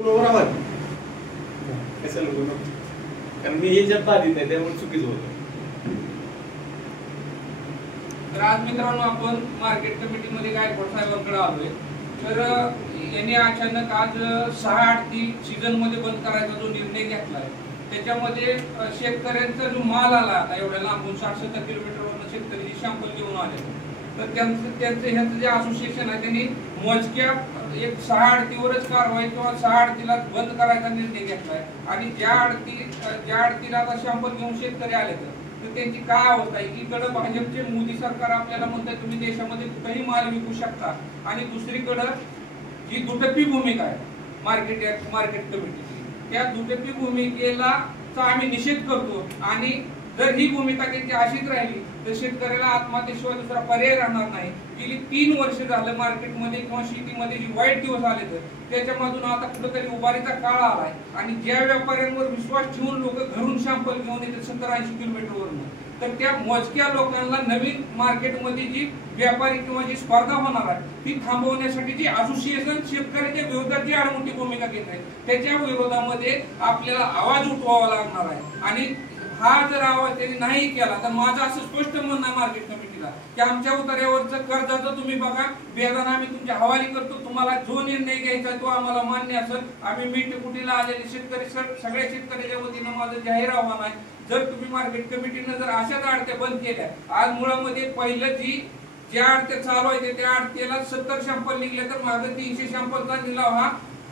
बरोबर कशाला बोलू कारण मी ह्याच्यात बाधित नाही त्यामुळे चुकीचं होतं. तर आज मित्रांनो आपण मार्केट कमिटीमध्ये गायकवाड साहेबांकडे आलोय. तर यांनी अचानक आज 6 आडती सीझन मध्ये बंद करायचा जो निर्णय घेतलाय त्याच्यामध्ये शेतकऱ्यांचा जो माल आला आता एवढ्या लांबून 60-70 किलोमीटरवरून शेतकरी शॅम्पल घेऊन आले. तर त्यांचं ह्याचं जे असोसिएशन आहे त्यांनी मोजक्या एक 6 आडतीवरच कारवाई किंवा 6 आडतीला बंद करायचा निर्णय घेतलाय. आणि ज्या आडतीला आता शॅम्पल घेऊन शेतकरी आले तर त्यांची काय अवस्था आहे. एकीकडे भाजपचे मोदी सरकार आपल्याला म्हणतात तुम्ही देशामध्ये कुठेही माल विकू शकता आणि दुसरीकडे जी दुटप्पी भूमिका आहे मार्केट कमिटीची त्या दुटप्पी भूमिकेला आम्ही निषेध करतो. आणि जर ही भूमिका त्यांची अशीच राहिली तर शेतकऱ्याला आत्महत्येशिवाय दुसरा पर्याय राहणार नाही. गेली 3 वर्ष झालं मार्केटमध्ये किंवा शेतीमध्ये जी वाईट दिवस आले तर त्याच्यामधून आता कुठेतरी उभारीचा काळ आलाय. आणि ज्या व्यापाऱ्यांवर विश्वास ठेवून लोक घरून शॅम्पल घेऊन येतात 70-80 किलोमीटरवरून तर त्या मोजक्या लोकांना नवीन मार्केटमध्ये जी व्यापारी किंवा जी स्पर्धा होणार आहे ती थांबवण्यासाठी जी असोसिएशन शेतकऱ्याच्या विरोधात जी आडमुठी भूमिका घेत आहे त्याच्या विरोधामध्ये आपल्याला आवाज उठवावा लागणार आहे. आणि हा जर आवाज त्यांनी नाही केला तर माझं असं स्पष्ट म्हणणं आहे मार्केट कमिटीला की आमच्या उतार्यावरचं कर्जाचं तुम्ही बघा बेदान आम्ही तुमच्या हवाली करतो. तुम्हाला जो निर्णय घ्यायचा तो आम्हाला मान्य असेल. आम्ही मीटकुटीला आलेले शेतकरी सगळ्या शेतकऱ्याच्या वतीनं माझं जाहीर आव्हान आहे जर तुम्ही मार्केट कमिटीनं जर अशाच आडत्या बंद केल्या आज मुळामध्ये पहिलं ज्या आडत्या चालू आहे त्या आडत्याला 70 शॅम्पल निघले तर मागे 300 शॅम्पलचा निलाव हा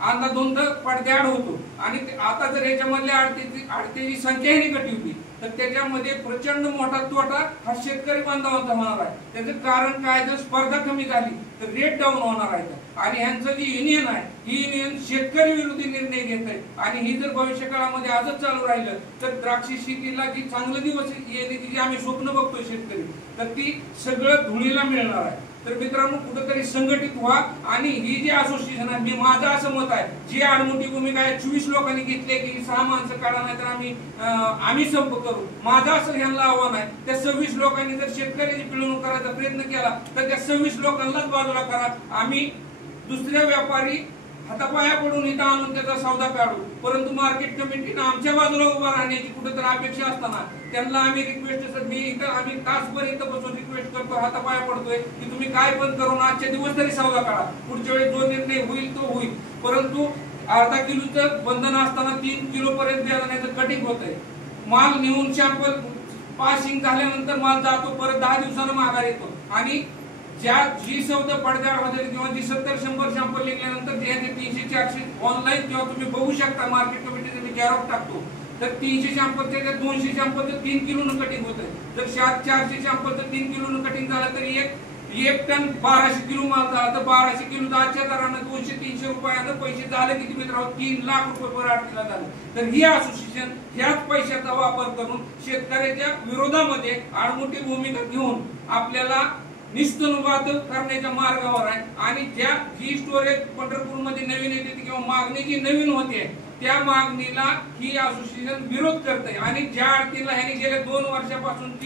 अंदाधुंद पडद्याआड होतो. आणि आता जर याच्यामधल्या आडतीची संख्याही निगेटिव्ह होती तर त्याच्यामध्ये प्रचंड मोठा तोटा हा शेतकरी बांधवांचा होणार आहे. त्याचं कारण काय जर स्पर्धा कमी झाली तर रेट डाऊन होणार आहे. आणि ह्यांचं जी युनियन आहे ही युनियन शेतकरी विरोधी निर्णय घेत आहे. आणि ही जर भविष्य काळामध्ये आजच चालू राहिलं तर द्राक्ष शेतीला जी चांगले दिवस येण्याची जी आम्ही स्वप्न बघतोय शेतकरी तर ती सगळं धुळीला मिळणार आहे. तर मित्रांनो कुठेतरी संघटित व्हा. आणि ही जी असोसिएशन आहे मी माझं असं मत आहे जी आडमुठी भूमिका आहे 24 लोकांनी घेतली की 6 माणसं काढा नाही तर आम्ही संप करू. माझं असं ह्यांना आव्हान आहे त्या 26 लोकांनी जर शेतकऱ्याची पिळवणूक करायचा प्रयत्न केला तर त्या 26 लोकांनाच बाजूला करा. आम्ही दुसऱ्या व्यापारी हातापाया पडून इथं आणून त्याचा सौदा काढू. परंतु मार्केट कमिटीनं आमच्या बाजूला उभा राहण्याची कुठेतरी अपेक्षा असताना त्यांना आम्ही रिक्वेस्ट आम्ही तासभर इथं बसून रिक्वेस्ट करतो हातापाया पडतोय की तुम्ही काय पण करून आजच्या दिवस तरी सौदा काढा. पुढच्या वेळेस जो निर्णय होईल तो होईल. परंतु अर्धा किलोचं बंधन असताना 3 किलो पर्यंत बियाण्याचं कटिंग होतंय. माल नेऊन शॅम्पल पासिंग झाल्यानंतर माल जातो परत 10 दिवसानं माघार येतो. आणि जी सौदा पडद्याआड होते किंवा जी 70-100 शॅम्पल निघल्यानंतर जे 300-400 ऑनलाईन किंवा तुम्ही बघू शकता मार्केट कमिटीचे मी कॅरॉट टाकतो तर 300 शॅम्पलच्या 200 शॅम्पलचं 3 किलोनं कटिंग होत आहे. जर 400 शॅम्पलचं 3 किलोनं कटिंग झालं तरी एक टन 1200 किलो माल झाला तर 1200 किलो आजच्या दरानं 200-300 रुपयानं पैसे झाले किती मित्रांनो 3 लाख रुपये पर आडतीला झाले. तर ही असोसिएशन ह्याच पैशाचा वापर करून शेतकऱ्याच्या विरोधामध्ये आडमुठी भूमिका घेऊन आपल्याला निस्तनुवाद करण्याच्या मार्गावर आहे. आणि जी स्टोरेज पंढरपूरमध्ये नवीन येते किंवा मागणी जी नवीन होते त्या मागणीला ही असोसिएशन विरोध करते. आणि ज्या आडतीला ह्यांनी गेल्या 2 वर्षापासून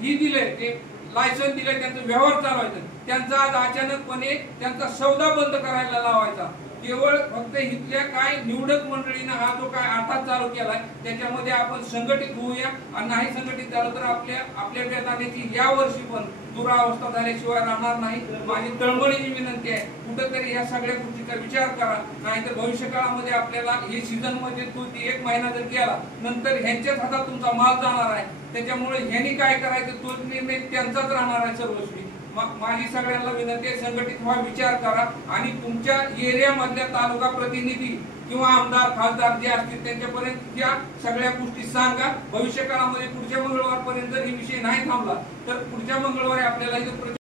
ही दिले ते लायसन्स दिले त्यांचा व्यवहार चालवायचा त्यांचा आज अचानकपणे त्यांचा सौदा बंद करायला लावायचा. केवळ फक्त इथल्या काय निवडक मंडळीनं हा जो काय आठात चालू केलाय त्याच्यामध्ये आपण संघटित होऊया. आणि नाही संघटित झालं तर आपल्या बेदाण्याची या वर्षी पण दुरावस्था झाल्याशिवाय राहणार नाही. माझी तळमळीची विनंती आहे कुठेतरी या सगळ्या गोष्टीचा विचार करा. नाहीतर भविष्य काळामध्ये आपल्याला हे सीझन मध्ये 1 महिना जर गेला नंतर ह्यांच्याच हातात तुमचा माल जाणार आहे. त्याच्यामुळे ह्यांनी काय करायचं तो निर्णय त्यांचाच राहणार आहे सर्वस्वी. माझी सगळ्यांना विनंती आहे संघटित व्हा विचार करा. आणि तुमच्या एरियामधल्या तालुका प्रतिनिधी किंवा आमदार खासदार जे असतील त्यांच्यापर्यंत या सगळ्या गोष्टी सांगा. भविष्य काळामध्ये पुढच्या मंगळवारपर्यंत जर ही विषय नाही थांबला तर पुढच्या मंगळवारी आपल्याला